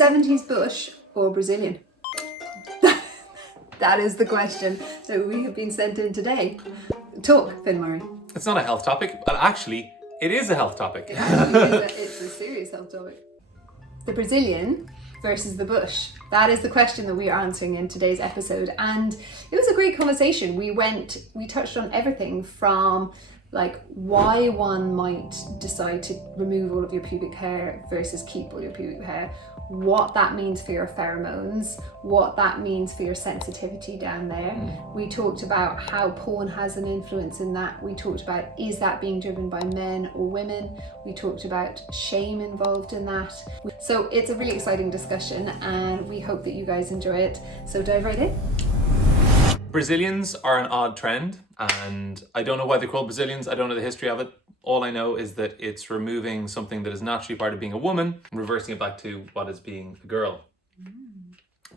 70s bush or Brazilian? That is the question that we have been sent in today. Talk, Finn Murray. It's not a health topic, but actually, it is a health topic. It actually is it's a serious health topic. The Brazilian versus the bush. That is the question that we are answering in today's episode. And it was a great conversation. We touched on everything from like why one might decide to remove all of your pubic hair versus keep all your pubic hair, what that means for your pheromones, what that means for your sensitivity down there. We talked about how porn has an influence in that. We talked about, is that being driven by men or women? We talked about shame involved in that. So it's a really exciting discussion and we hope that you guys enjoy it. So dive right in. Brazilians are an odd trend, and I don't know why they're called Brazilians. I don't know the history of it. All I know is that it's removing something that is naturally part of being a woman, and reversing it back to what is being a girl.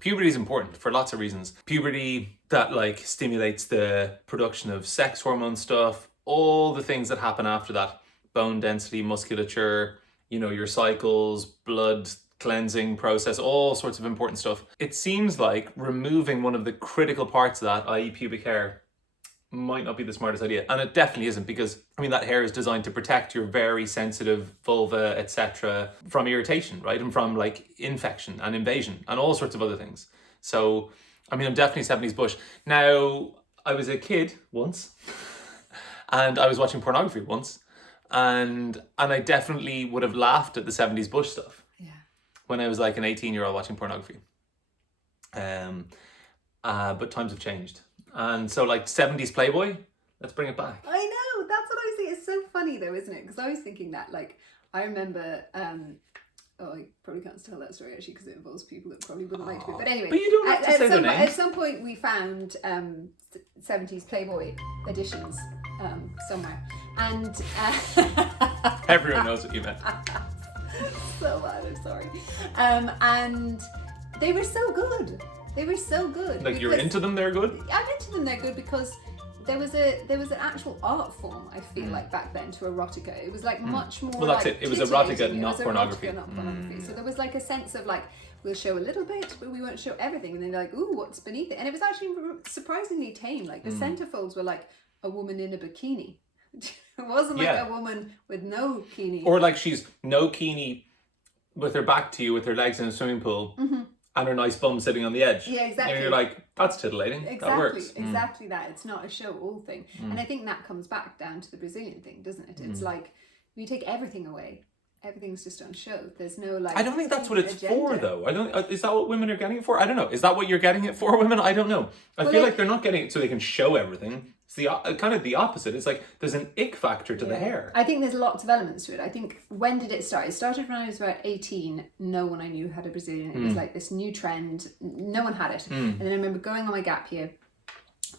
Puberty is important for lots of reasons. Puberty, that like stimulates the production of sex hormone stuff, all the things that happen after that, bone density, musculature, your cycles, blood cleansing process, all sorts of important stuff. It seems like removing one of the critical parts of that, i.e. pubic hair, might not be the smartest idea. And it definitely isn't, because that hair is designed to protect your very sensitive vulva, etc., from irritation, right? And from like infection and invasion and all sorts of other things. So, I'm definitely 70s bush. Now, I was a kid once and I was watching pornography once, and I definitely would have laughed at the 70s bush stuff. When I was like an 18-year-old watching pornography. But times have changed. And so like 70s Playboy, let's bring it back. I know, that's what I was thinking. It's so funny though, isn't it? Because I was thinking that, like, I remember, I probably can't tell that story actually because it involves people that probably wouldn't like to be. But anyway, but you don't have to say their names. At some point we found 70s Playboy editions somewhere. And everyone knows what you meant. So bad, I'm sorry. And they were so good. They were so good. Like, you're into them, they're good? I'm into them, they're good because there was an actual art form, I feel like, back then to erotica. It was like much more. Well, that's like it. It was erotica, not pornography. Erotica, not pornography. So there was like a sense of like, we'll show a little bit, but we won't show everything. And then they're like, ooh, what's beneath it? And it was actually surprisingly tame. Like the centerfolds were like a woman in a bikini. It wasn't like a woman with no bikini. Or like she's no bikini with her back to you, with her legs in a swimming pool, and her nice bum sitting on the edge. Yeah, exactly. And you're like, that's titillating. Exactly, that works. Exactly that. It's not a show-all thing. And I think that comes back down to the Brazilian thing, doesn't it? It's like, you take everything away. Everything's just on show. There's no like. I don't think that's what it's for, though. I don't. Is that what women are getting it for? I don't know. Is that what you're getting it for, women? I don't know. I feel like they're not getting it so they can show everything. It's the kind of the opposite. It's like there's an ick factor to the hair. I think there's lots of elements to it. I think, when did it start? It started when I was about 18. No one I knew had a Brazilian. It was like this new trend. No one had it. And then I remember going on my gap year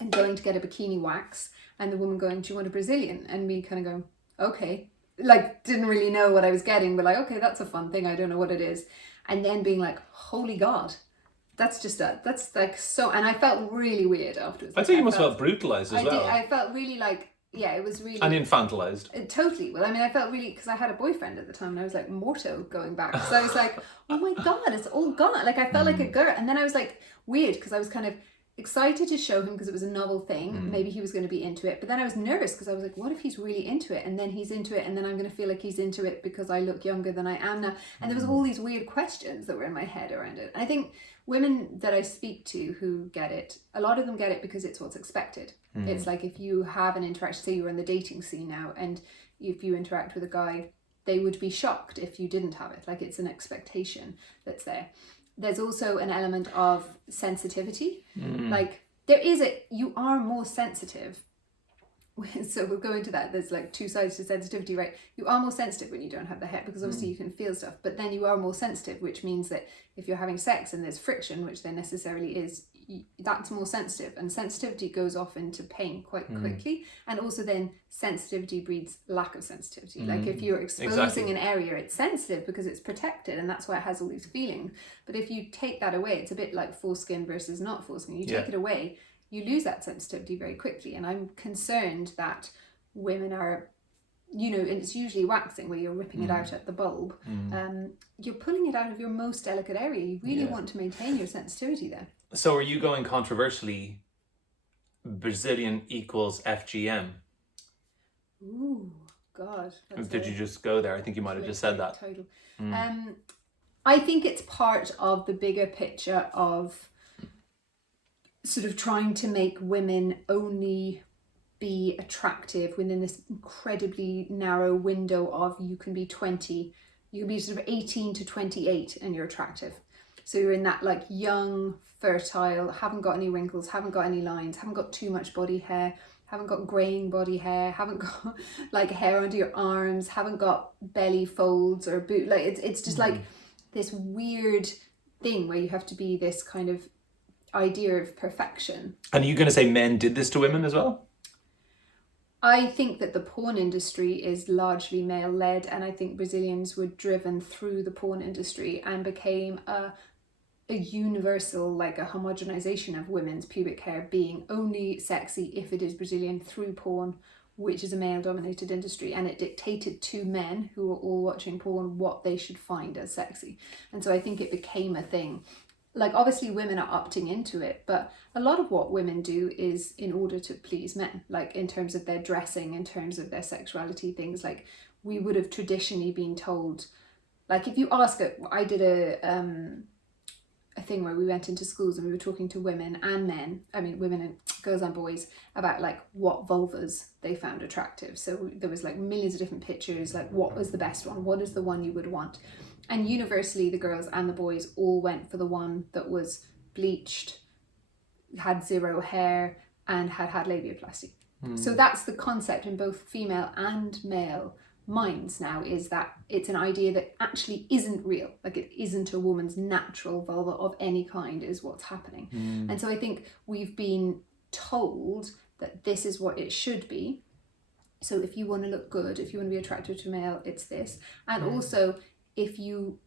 and going to get a bikini wax, and the woman going, "Do you want a Brazilian?" And me kind of going, "Okay." Like, didn't really know what I was getting, but like, okay, that's a fun thing. I don't know what it is. And then being like, holy God, that's like so, and I felt really weird afterwards. I'd say you must have felt brutalized as well. I felt really like, it was really. And infantilized. Totally. Well, I felt really, because I had a boyfriend at the time and I was like morto going back. So I was like, oh my God, it's all gone. Like, I felt like a girl. And then I was like, weird, because I was kind of excited to show him because it was a novel thing. Maybe he was going to be into it. But then I was nervous because I was like, what if he's really into it? And then he's into it, and then I'm going to feel like he's into it because I look younger than I am now. And there was all these weird questions that were in my head around it. And I think women that I speak to who get it, a lot of them get it because it's what's expected. It's like, if you have an interaction, say you're in the dating scene now, and if you interact with a guy, they would be shocked if you didn't have it. Like, it's an expectation that's there. There's also an element of sensitivity. Like, you are more sensitive. So we'll go into that. There's like two sides to sensitivity, right? You are more sensitive when you don't have the hair, because obviously you can feel stuff, but then you are more sensitive, which means that if you're having sex and there's friction, which there necessarily is, that's more sensitive, and sensitivity goes off into pain quite quickly. And also then sensitivity breeds lack of sensitivity. Like, if you're exposing an area, it's sensitive because it's protected, and that's why it has all these feelings. But if you take that away, it's a bit like foreskin versus not foreskin. You take it away, you lose that sensitivity very quickly. And I'm concerned that women are you know, and it's usually waxing where you're ripping it out at the bulb. You're pulling it out of your most delicate area. You really want to maintain your sensitivity there. So are you going controversially, Brazilian equals FGM? Ooh, God. Did you just go there? I think you might have just said that. Title. I think it's part of the bigger picture of sort of trying to make women only be attractive within this incredibly narrow window of you can be 20, you can be sort of 18 to 28 and you're attractive. So you're in that like young, fertile, haven't got any wrinkles, haven't got any lines, haven't got too much body hair, haven't got graying body hair, haven't got like hair under your arms, haven't got belly folds or boot. Like it's just like this weird thing where you have to be this kind of idea of perfection. And are you going to say men did this to women as well? I think that the porn industry is largely male-led, and I think Brazilians were driven through the porn industry and became a universal, like a homogenization of women's pubic hair being only sexy if it is Brazilian through porn, which is a male-dominated industry, and it dictated to men who were all watching porn what they should find as sexy. And so I think it became a thing. Like, obviously women are opting into it, but a lot of what women do is in order to please men, like in terms of their dressing, in terms of their sexuality, things like we would have traditionally been told, like if you ask it, I did a thing where we went into schools and we were talking to women and men, I mean women and girls and boys, about like what vulvas they found attractive. So there was like millions of different pictures, like what was the best one, what is the one you would want. And universally, the girls and the boys all went for the one that was bleached, had zero hair, and had labiaplasty. So that's the concept in both female and male minds now, is that it's an idea that actually isn't real. Like it isn't a woman's natural vulva of any kind is what's happening. And so I think we've been told that this is what it should be. So if you want to look good, if you want to be attractive to a male, it's this. And also, if you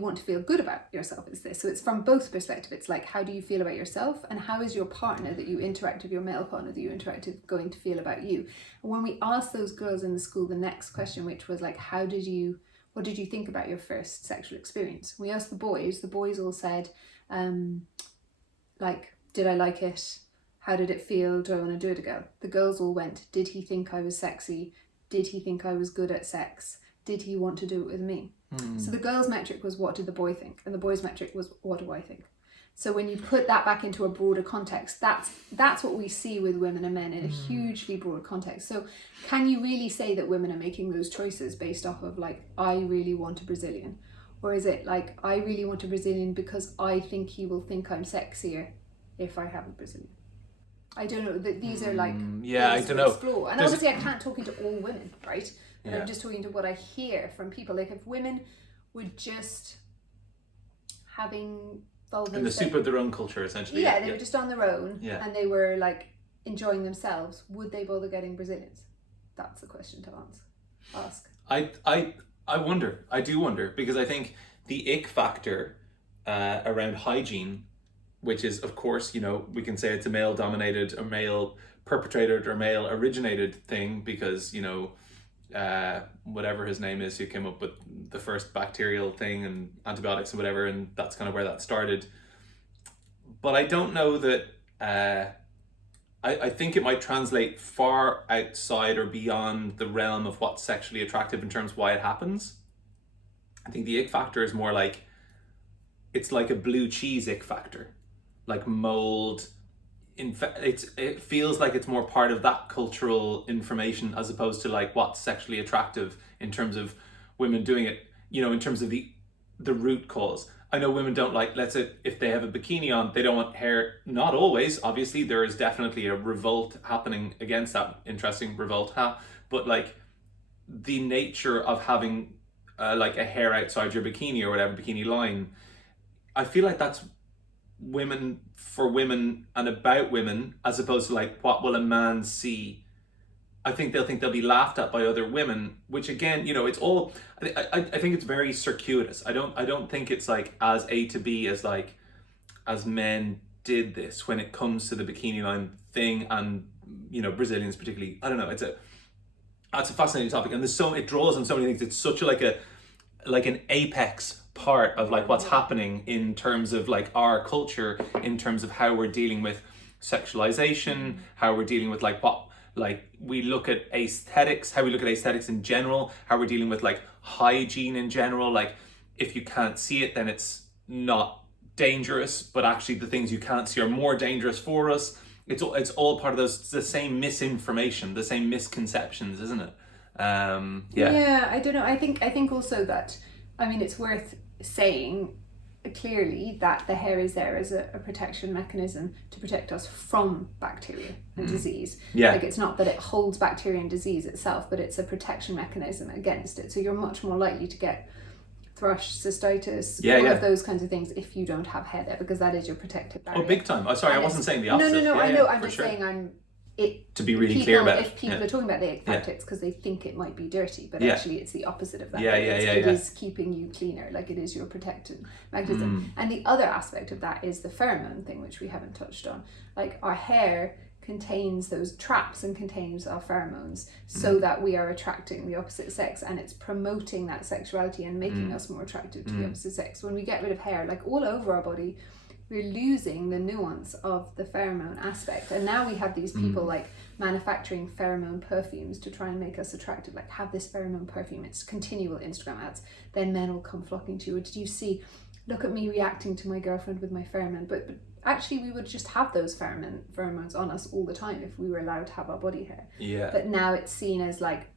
want to feel good about yourself, it's this. So it's from both perspectives. It's like, how do you feel about yourself, and how is your partner that you interact with, your male partner that you interact with, going to feel about you? And when we asked those girls in the school the next question, which was like, what did you think about your first sexual experience? We asked the boys all said, like, did I like it? How did it feel? Do I want to do it again? The girls all went, did he think I was sexy? Did he think I was good at sex? Did he want to do it with me? So the girls' metric was, what did the boy think? And the boys' metric was, what do I think? So when you put that back into a broader context, that's what we see with women and men in a hugely broad context. So can you really say that women are making those choices based off of like, I really want a Brazilian? Or is it like, I really want a Brazilian because I think he will think I'm sexier if I have a Brazilian? I don't know. These are like, I don't know. Explore. And obviously I can't talk into all women, right? And I'm just talking to what I hear from people. Like if women were just having vulvas in the soup of their own culture, essentially. They were just on their own and they were like enjoying themselves, would they bother getting Brazilians? That's the question to ask. I wonder. I do wonder, because I think the ick factor around hygiene, which is, of course, you know, we can say it's a male dominated or male perpetrated or male originated thing, because, you know, whatever his name is, who came up with the first bacterial thing and antibiotics and whatever, and that's kind of where that started. But I don't know that I think it might translate far outside or beyond the realm of what's sexually attractive in terms of why it happens. I think the ick factor is more like, it's like a blue cheese ick factor, like mold. It feels like it's more part of that cultural information as opposed to like what's sexually attractive in terms of women doing it, you know, in terms of the root cause. I know women don't like, let's say if they have a bikini on, they don't want hair. Not always, obviously there is definitely a revolt happening against that. Interesting revolt, but like the nature of having like a hair outside your bikini or whatever, bikini line, I feel like that's women for women and about women, as opposed to like, what will a man see? I think they'll be laughed at by other women, which again, you know, it's all, I think it's very circuitous. I don't think it's like as A to B as like, as men did this when it comes to the bikini line thing, and, you know, Brazilians particularly. I don't know, That's a fascinating topic, and it draws on so many things. It's such a, like an apex part of like what's happening in terms of like our culture, in terms of how we're dealing with sexualization, how we're dealing with like what, like we look at aesthetics, how we look at aesthetics in general, how we're dealing with like hygiene in general. Like if you can't see it, then it's not dangerous, but actually the things you can't see are more dangerous for us. It's all part of the same misinformation, the same misconceptions, isn't it? Yeah, I don't know. I think also that, I mean, it's worth saying clearly that the hair is there as a protection mechanism to protect us from bacteria and disease. Yeah. Like it's not that it holds bacteria and disease itself, but it's a protection mechanism against it. So you're much more likely to get thrush, cystitis, all of those kinds of things if you don't have hair there, because that is your protective barrier. Oh, big time. Oh, sorry, I wasn't saying the opposite. No, I know. I'm just saying to be really clear about it. If people are talking about the fact it's because they think it might be dirty, but actually it's the opposite of that. It is keeping you cleaner, like it is your protective mechanism. And the other aspect of that is the pheromone thing, which we haven't touched on. Like our hair contains those traps and contains our pheromones so that we are attracting the opposite sex, and it's promoting that sexuality and making us more attractive to the opposite sex. When we get rid of hair, like all over our body, we're losing the nuance of the pheromone aspect. And now we have these people like manufacturing pheromone perfumes to try and make us attractive, like have this pheromone perfume, it's continual Instagram ads, then men will come flocking to you. Did you see, look at me reacting to my girlfriend with my pheromone? But actually we would just have those pheromones on us all the time if we were allowed to have our body hair. Yeah. But now it's seen as like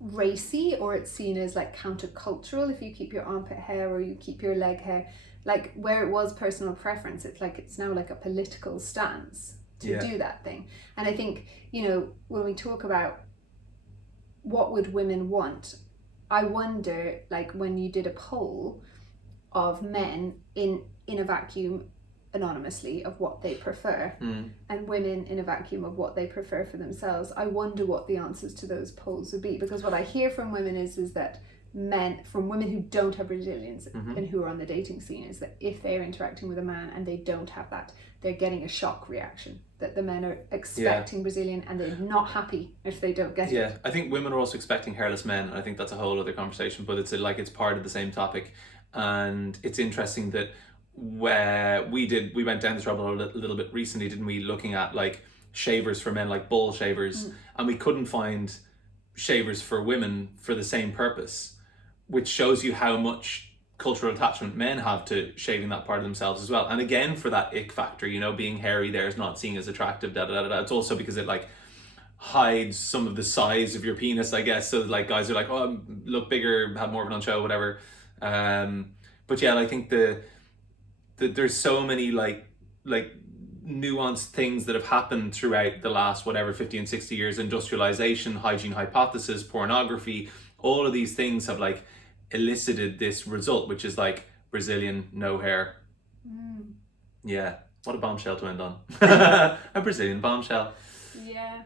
racy, or it's seen as like countercultural if you keep your armpit hair or you keep your leg hair. Like where it was personal preference, it's now like a political stance to do that thing. And I think, you know, when we talk about what would women want, I wonder, like when you did a poll of men in a vacuum anonymously of what they prefer and women in a vacuum of what they prefer for themselves, I wonder what the answers to those polls would be. Because what I hear from women is that from women who don't have resilience and who are on the dating scene, is that if they're interacting with a man and they don't have that, they're getting a shock reaction, that the men are expecting Brazilian and they're not happy if they don't get it. Yeah, I think women are also expecting hairless men. I think that's a whole other conversation, but it's part of the same topic. And it's interesting that where we went down this rabbit hole a little bit recently, didn't we, looking at like shavers for men, like ball shavers, and we couldn't find shavers for women for the same purpose, which shows you how much cultural attachment men have to shaving that part of themselves as well. And again, for that ick factor, you know, being hairy there is not seen as attractive, It's also because it like hides some of the size of your penis, I guess. So like guys are like, oh, look bigger, have more of it on show, whatever. But yeah, I think there's so many like nuanced things that have happened throughout the last 50 and 60 years. Industrialization, hygiene hypothesis, pornography, all of these things have like elicited this result, which is like Brazilian no hair. Yeah, what a bombshell to end on. A Brazilian bombshell. Yeah.